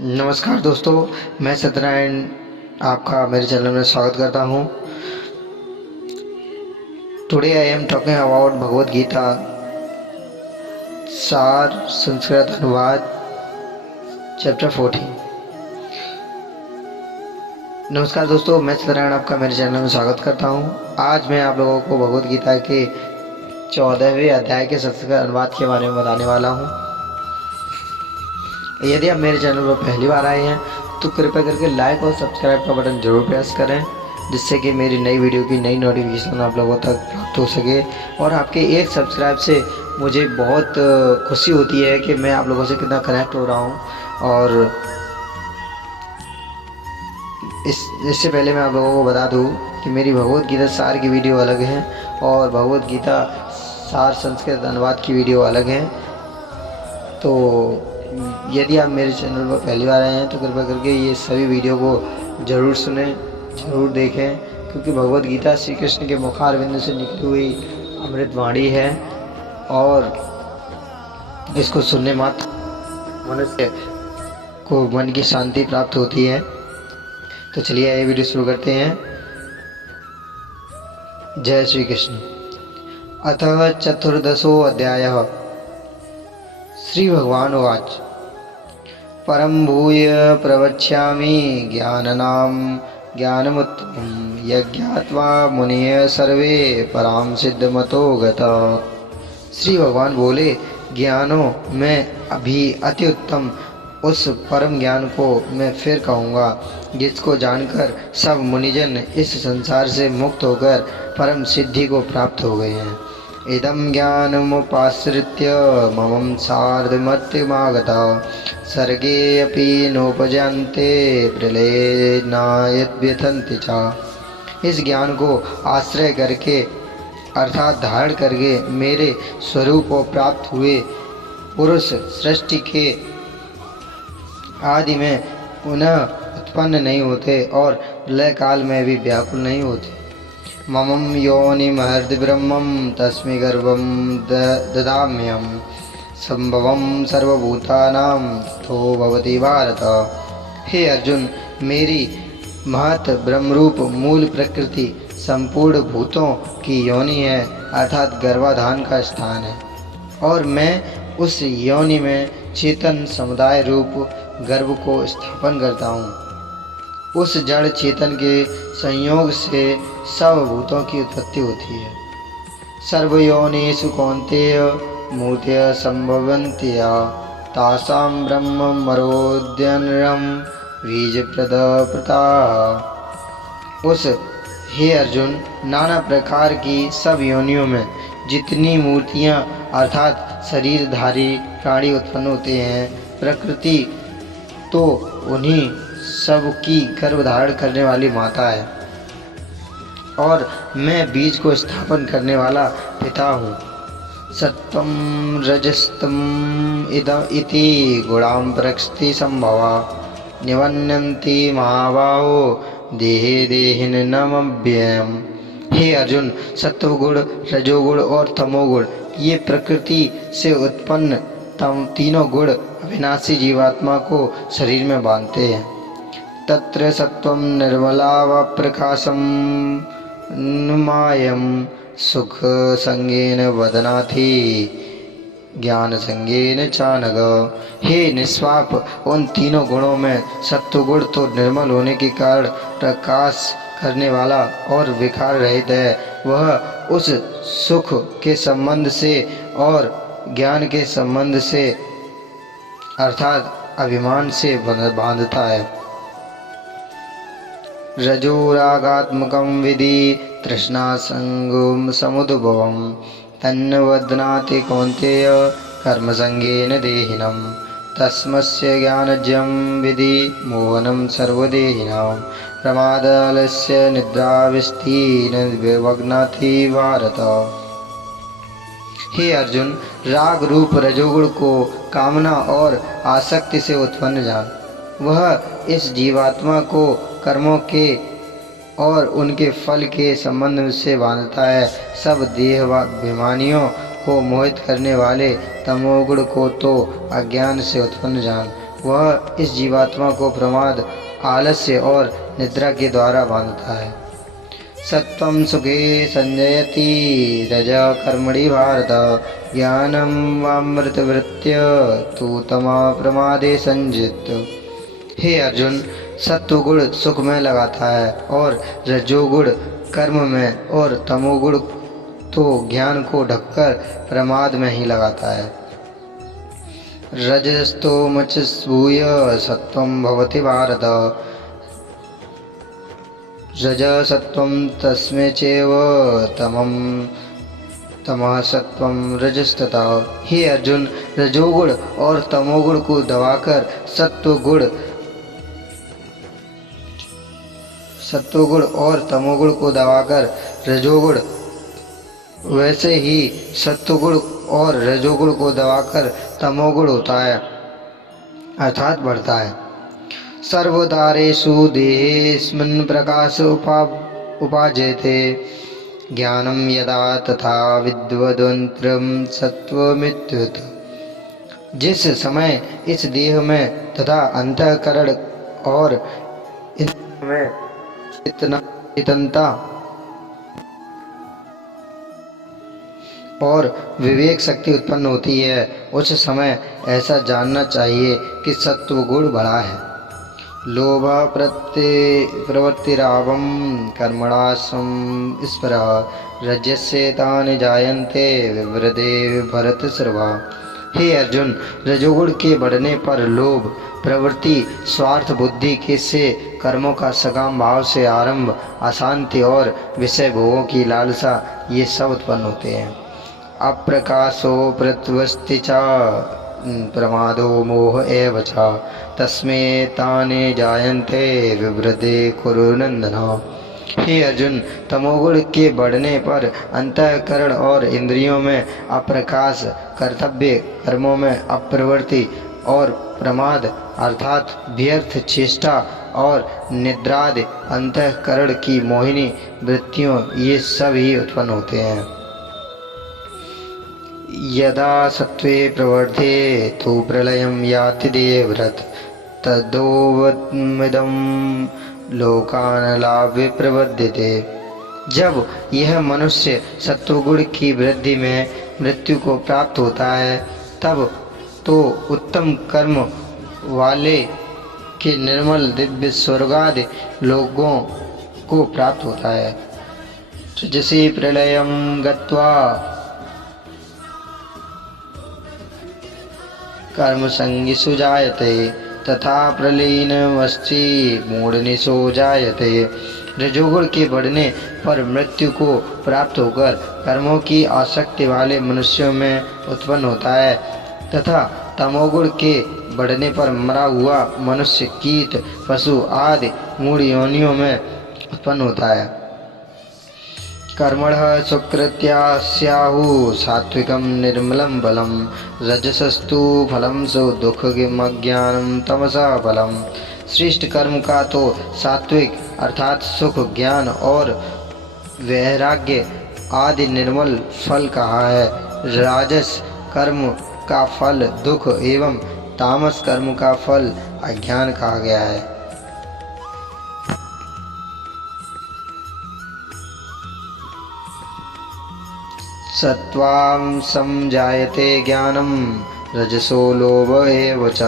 नमस्कार दोस्तों, मैं सत्यनारायण आपका मेरे चैनल में स्वागत करता हूँ। Today I am talking about Bhagavad Gita सार संस्कृत अनुवाद चैप्टर 14। नमस्कार दोस्तों, मैं सत्यनारायण आपका मेरे चैनल में स्वागत करता हूँ। आज मैं आप लोगों को भगवद गीता के 14वें अध्याय के संस्कृत अनुवाद के बारे में बताने वाला हूँ। यदि आप मेरे चैनल पर पहली बार आए हैं तो कृपया करके लाइक और सब्सक्राइब का बटन जरूर प्रेस करें, जिससे कि मेरी नई वीडियो की नई नोटिफिकेशन आप लोगों तक प्राप्त हो सके। और आपके एक सब्सक्राइब से मुझे बहुत खुशी होती है कि मैं आप लोगों से कितना कनेक्ट हो रहा हूँ। और इससे पहले मैं आप लोगों को बता दूँ कि मेरी भगवद गीता सार की वीडियो अलग है और भगवद गीता सार संस्कृत अनुवाद की वीडियो अलग है। तो यदि आप मेरे चैनल पर पहली बार आए हैं तो कृपया करके ये सभी वीडियो को ज़रूर सुनें, ज़रूर देखें, क्योंकि भगवद गीता श्री कृष्ण के मुखारविंद से निकली हुई अमृत वाणी है और इसको सुनने मात्र मनुष्य को मन की शांति प्राप्त होती है। तो चलिए ये वीडियो शुरू करते हैं। जय श्री कृष्ण। अतः चतुर्दशो अध्यायः। श्री भगवान उवाच। परम भूय प्रवक्ष्यामि ज्ञाननाम ज्ञानमुत्तमं यज्ञात्वा मुनयः सर्वे पराम सिद्धमतो गता। श्री भगवान बोले, ज्ञानों में अभी अति उत्तम उस परम ज्ञान को मैं फिर कहूँगा, जिसको जानकर सब मुनिजन इस संसार से मुक्त होकर परम सिद्धि को प्राप्त हो गए हैं। इदं ज्ञानमुपाश्रित्य मम सार्धमत्यमागता सर्गे अपि नोपजान्ते प्रलयेनायद्व्यथन्ति च। इस ज्ञान को आश्रय करके अर्थात धारण करके मेरे स्वरूप को प्राप्त हुए पुरुष सृष्टि के आदि में पुनः उत्पन्न नहीं होते और प्रलय काल में भी व्याकुल नहीं होते। ममं योनिमहर्दि ब्रह्मं तस्मै गर्भं ददाम्यहं संभवं सर्वभूतानां तथो भवति भारत। हे अर्जुन, मेरी महत ब्रह्मरूप मूल प्रकृति संपूर्ण भूतों की योनि है, अर्थात गर्भाधान का स्थान है, और मैं उस योनि में चेतन समुदाय रूप गर्भ को स्थापन करता हूँ। उस जड़ चेतन के संयोग से सब भूतों की उत्पत्ति होती है। सर्वयोनिषु कौन्तेय मूर्तयः सम्भवन्ति तासां ब्रह्म मरोद्यनरं बीजप्रद प्रताः। उस हे अर्जुन, नाना प्रकार की सब योनियों में जितनी मूर्तियाँ अर्थात शरीरधारी प्राणी उत्पन्न होते हैं, प्रकृति तो उन्हीं सब की गर्भ धारण करने वाली माता है और मैं बीज को स्थापन करने वाला पिता हूँ। सत्वं रजस्तम इति गुणां प्रकृति संभवा निवन्यन्ति महाबाहो देहे देहिनमव्ययम्। हे अर्जुन, सत्वगुण, रजोगुण और तमोगुण ये प्रकृति से उत्पन्न तीनों गुण अविनाशी जीवात्मा को शरीर में बांधते हैं। तत्र सत्वं निर्मलावप्रकाशं नुमायं सुख संगेन वदनाथि ज्ञान संगेन चानग। हे निस्वाप, उन तीनों गुणों में सत्वगुण तो निर्मल होने के कारण प्रकाश करने वाला और विकार रहित है। वह उस सुख के संबंध से और ज्ञान के संबंध से अर्थात अभिमान से बांधता है। रजोरागात्मकं विधि तृष्णा संगम समुद्भवं तन्न वदनाति कौन्तेय कर्म संगेन देहिनम्। तस्मस्य ज्ञानजं विधि मोहनं सर्वदेहिनां प्रमादालस्य निद्राविष्ठीन विवग्नाति भारत। हे अर्जुन, राग रूप रजोगुण को कामना और आसक्ति से उत्पन्न जान। वह इस जीवात्मा को कर्मों के और उनके फल के संबंध से बांधता है। सब देहाभिमानियों को मोहित करने वाले तमोगुण को तो अज्ञान से उत्पन्न जान। वह इस जीवात्मा को प्रमाद, आलस्य और निद्रा के द्वारा बांधता है। सत्वं सुखे संजयति रजः कर्मणि भारत, ज्ञानम् अमृतवृत्य तु तमा प्रमादे संजित। हे अर्जुन, सत्वगुण सुख में लगाता है और रजोगुण कर्म में और तमोगुण तो ज्ञान को ढककर प्रमाद में ही लगाता है। रजस्तो मचस्भूय सत्वं भवति भारत, रजः सत्वं तस्मै चैव तमः सत्वं रजस्तथा। हे अर्जुन, रजोगुण और तमोगुण को दबाकर सत्वगुण और तमोगुण को दबाकर रजोगुण, वैसे ही सत्वगुण और रजोगुण को दबाकर तमोगुण होता है अर्थात बढ़ता है। सर्वदारेषु देहेस्मिन् प्रकाश उपाजयते, ज्ञानं यदा तथा विद्वद्वन्त्रं सत्वमित्युत। जिस समय इस देह में तथा अंतःकरण और इंद्रियों में चेतनता और विवेक शक्ति उत्पन्न होती है, उस समय ऐसा जानना चाहिए कि सत्व गुण बढ़ा है। लोभ प्रवृत्तिरावं कर्मणां स्पृहा रजस्य तानि जायन्ते विवृधे भरतसर्वा। हे अर्जुन, रजोगुण के बढ़ने पर लोभ, प्रवृत्ति, स्वार्थ बुद्धि के से कर्मों का सकाम भाव से आरंभ, अशांति और विषय भोगों की लालसा, ये सब उत्पन्न होते हैं। अप्रकाशो प्रत्वस्ति च प्रमादो मोह एव च तस्मै तानि जायन्ते विवृधे कुरु नन्दन। हे अर्जुन, तमोगुण के बढ़ने पर अंतःकरण और इंद्रियों में अप्रकाश, कर्तव्य कर्मों में अप्रवृत्ति और प्रमाद अर्थात व्यर्थ चेष्टा और निद्रादि अंतःकरण की मोहिनी वृत्तियों, ये सब ही उत्पन्न होते हैं। यदा सत्वे प्रवर्धे तो प्रलयं याति देवव्रत, तदोवत्मिदं लोकान् लाभे प्रवर्धते। जब यह मनुष्य सत्वगुण की वृद्धि में मृत्यु को प्राप्त होता है, तब तो उत्तम कर्म वाले के निर्मल दिव्य स्वर्गादि लोगों को प्राप्त होता है। रजसी प्रलयं गत्वा कर्म संगिषु जायते तथा प्रलीनमस्ति मूढ़निशो जायते। रजोगुण के बढ़ने पर मृत्यु को प्राप्त होकर कर्मों की आसक्ति वाले मनुष्यों में उत्पन्न होता है तथा तमोगुण के बढ़ने पर मरा हुआ मनुष्य, कीट, पशु आदि मूढ़ योनियों में उत्पन्न होता है। कर्मणः सुकृत्या स्याहुः सात्विकं निर्मलं बलं, रजसस्तु फलं सु दुःखमज्ञानं तमसः फलम्। श्रेष्ठ कर्म का तो सात्विक अर्थात सुख, ज्ञान और वैराग्य आदि निर्मल फल कहा है। राजस कर्म का फल दुख एवं तामस कर्म का फल अज्ञान कहा गया है। सत्त्वां संजायते ज्ञानं रजसो लोभ एव च,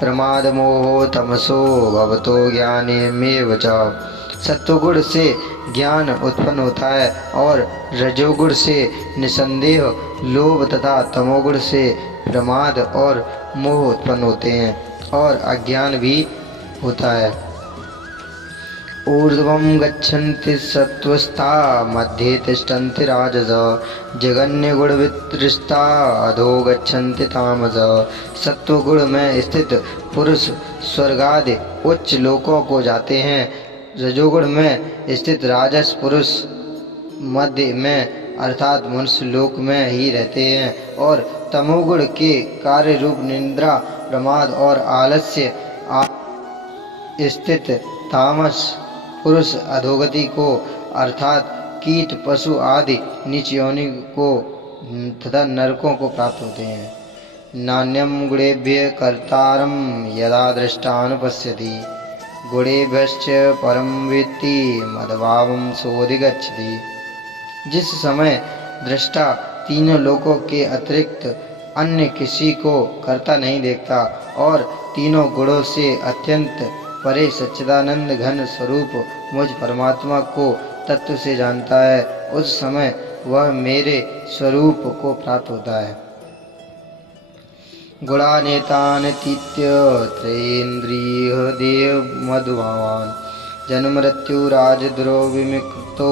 प्रमादमोहो तमसो भवतो ज्ञानेमेव च। सत्वगुण से ज्ञान उत्पन्न होता है और रजोगुण से निसंदेह लोभ तथा तमोगुण से प्रमाद और मोह उत्पन्न होते हैं और अज्ञान भी होता है। ऊर्ध्वं गच्छन्ति सत्त्वस्था मध्ये तिष्ठन्ति राजसः, जगन्यगुणवितृष्टा अधो गच्छन्ति तामसः। सत्वगुण में स्थित पुरुष स्वर्गादि उच्च लोकों को जाते हैं, रजोगुण में स्थित राजस पुरुष मध्य में अर्थात मनुष्य लोक में ही रहते हैं और तमोगुण के कार्य रूप निद्रा, प्रमाद और आलस्य स्थित तामस पुरुष अधोगति को अर्थात कीट, पशु आदि नीच योनि को तथा नरकों को प्राप्त होते हैं। नान्यं गुणेभ्यः कर्तारं यदा दृष्टानुपश्यति गुणेभ्यश्च परं वेत्ति मद्भावं सोऽधिगच्छति। जिस समय दृष्टा तीनों लोकों के अतिरिक्त अन्य किसी को करता नहीं देखता और तीनों गुणों से अत्यंत परे सच्चिदानंद घन स्वरूप मुझ परमात्मा को तत्व से जानता है, उस समय वह मेरे स्वरूप को प्राप्त होता है। गुणानेतानतीत्य त्रयेन्द्रिय देव मधुभावान जन्म मृत्यु राजद्रो विमुक्तो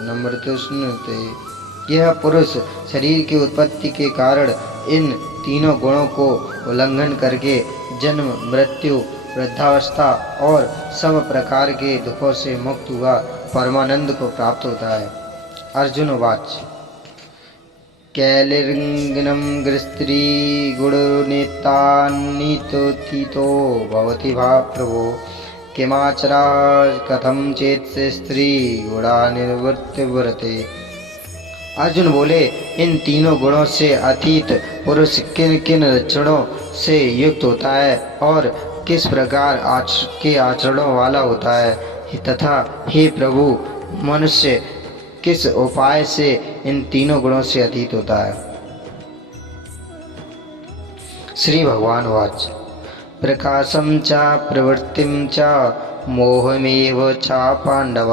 न मृत्युष्णुते। यह पुरुष शरीर की उत्पत्ति के कारण इन तीनों गुणों को उल्लंघन करके जन्म मृत्यु वृद्धावस्था और सब प्रकार के दुखों से मुक्त हुआ परमानंद को प्राप्त होता है। अर्जुन उवाच कैलिर्गिनं गृस्त्री गुणनेतान्नितो भवति भा प्रभो किमाचरा कथम चेत् स्त्री गुणानिवृत्तिव्रते। अर्जुन बोले, इन तीनों गुणों से अतीत पुरुष किन किन लक्षणों से युक्त होता है और किस प्रकार के आचरणों वाला होता है, तथा हे प्रभु मनुष्य किस उपाय से इन तीनों गुणों से अतीत होता है। श्री भगवान वाच प्रकाशम च प्रवृत्तिम च मोहमेव च पांडव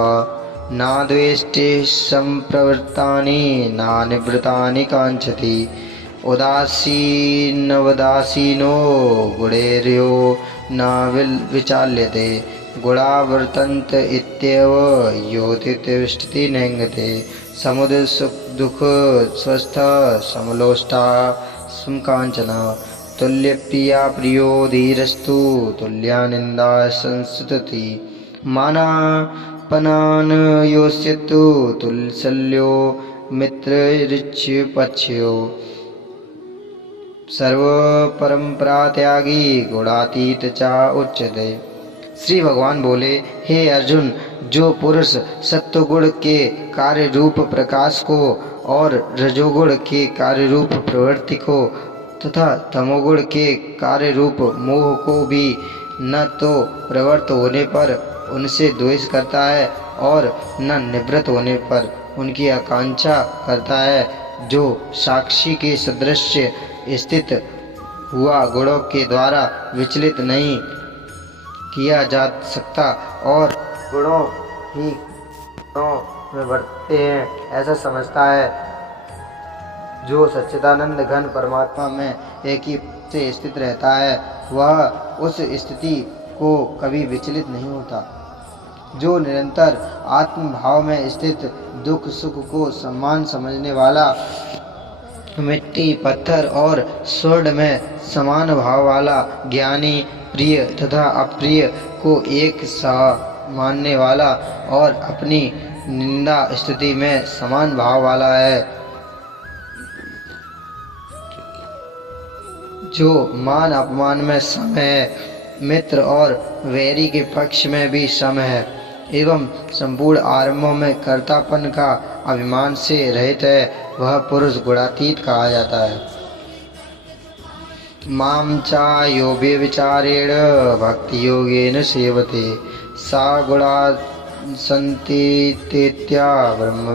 न द्वेष्टि संप्रवृत्तानि न निवृत्तानि कांक्षति उदासीनवदासीनो गुणैर्यो न विचाल्यते गुणावर्तन्त इत्येव योति तिष्ठति नेङ्गते समुद्र सुख दुख स्वस्थ समलोष्टा समकांचन तुल्यप्रिया प्रियो धीरस्तु तुल्या निंदा संस्तुति मानापनान योष्यतु तुल्यशल्यो मित्रऋच्य पक्ष्यो सर्व परंपरा त्यागी गुणातीत चा उच्यते। श्री भगवान बोले, हे अर्जुन, जो पुरुष सत्वगुण के कार्य रूप प्रकाश को और रजोगुण के कार्य रूप प्रवृत्ति को तथा तमोगुण के कार्य रूप मोह को भी न तो प्रवृत्त होने पर उनसे द्वेष करता है और न निवृत्त होने पर उनकी आकांक्षा करता है, जो साक्षी के सदृश स्थित हुआ गुणों के द्वारा विचलित नहीं किया जा सकता और गुणों ही गुणों में बढ़ते हैं, ऐसा समझता है, जो सच्चिदानंद घन परमात्मा में एक ही से स्थित रहता है, वह उस स्थिति को कभी विचलित नहीं होता। जो निरंतर आत्म भाव में स्थित दुख सुख को समान समझने वाला, मिट्टी पत्थर और स्वर्ण में समान भाव वाला, ज्ञानी प्रिय तथा अप्रिय को एक सा मानने वाला और अपनी निंदा स्तुति में समान भाव वाला है, जो मान अपमान में सम है, मित्र और वैरी के पक्ष में भी सम है एवं संपूर्ण आरंभों में कर्तापन का अभिमान से रहित है, वह पुरुष गुणातीत कहा जाता है। मां चा यो व्यभिचारेण भक्ति योगेन सेवते सा गुणा संतीत्या ब्रह्म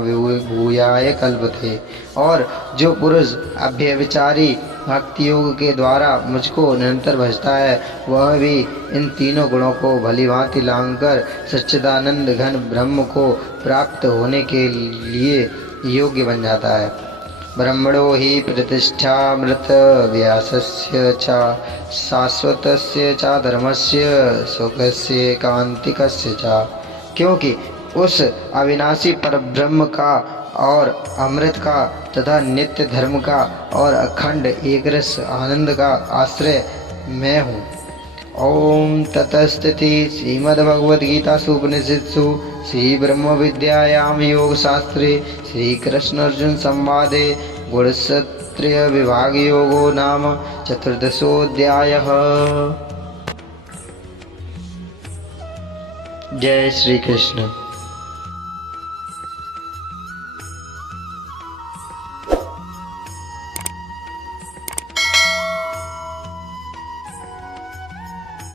भूयाय कल्पते। और जो पुरुष अव्यभिचारी भक्ति योग के द्वारा मुझको निरंतर भजता है, वह भी इन तीनों गुणों को भली भांति लांघकर सच्चिदानंद घन ब्रह्म को प्राप्त होने के लिए योग्य बन जाता है। ब्रह्मणो हि प्रतिष्ठामृत व्यासस्य च शाश्वतस्य च धर्मस्य सुखस्य कांतिकस्य च। क्योंकि उस अविनाशी परब्रह्म का और अमृत का तथा नित्य धर्म का और अखंड एकरस आनंद का आश्रय मैं हूँ। ओम ततस्थिति श्रीमद्भगवद्गीतासु उपनिषत्सु श्री ब्रह्म विद्यायाम योग शास्त्रे श्री कृष्ण अर्जुन संवादे गुणत्रय विभाग योगो नाम चतुर्दशोऽध्यायः। जय श्री कृष्ण।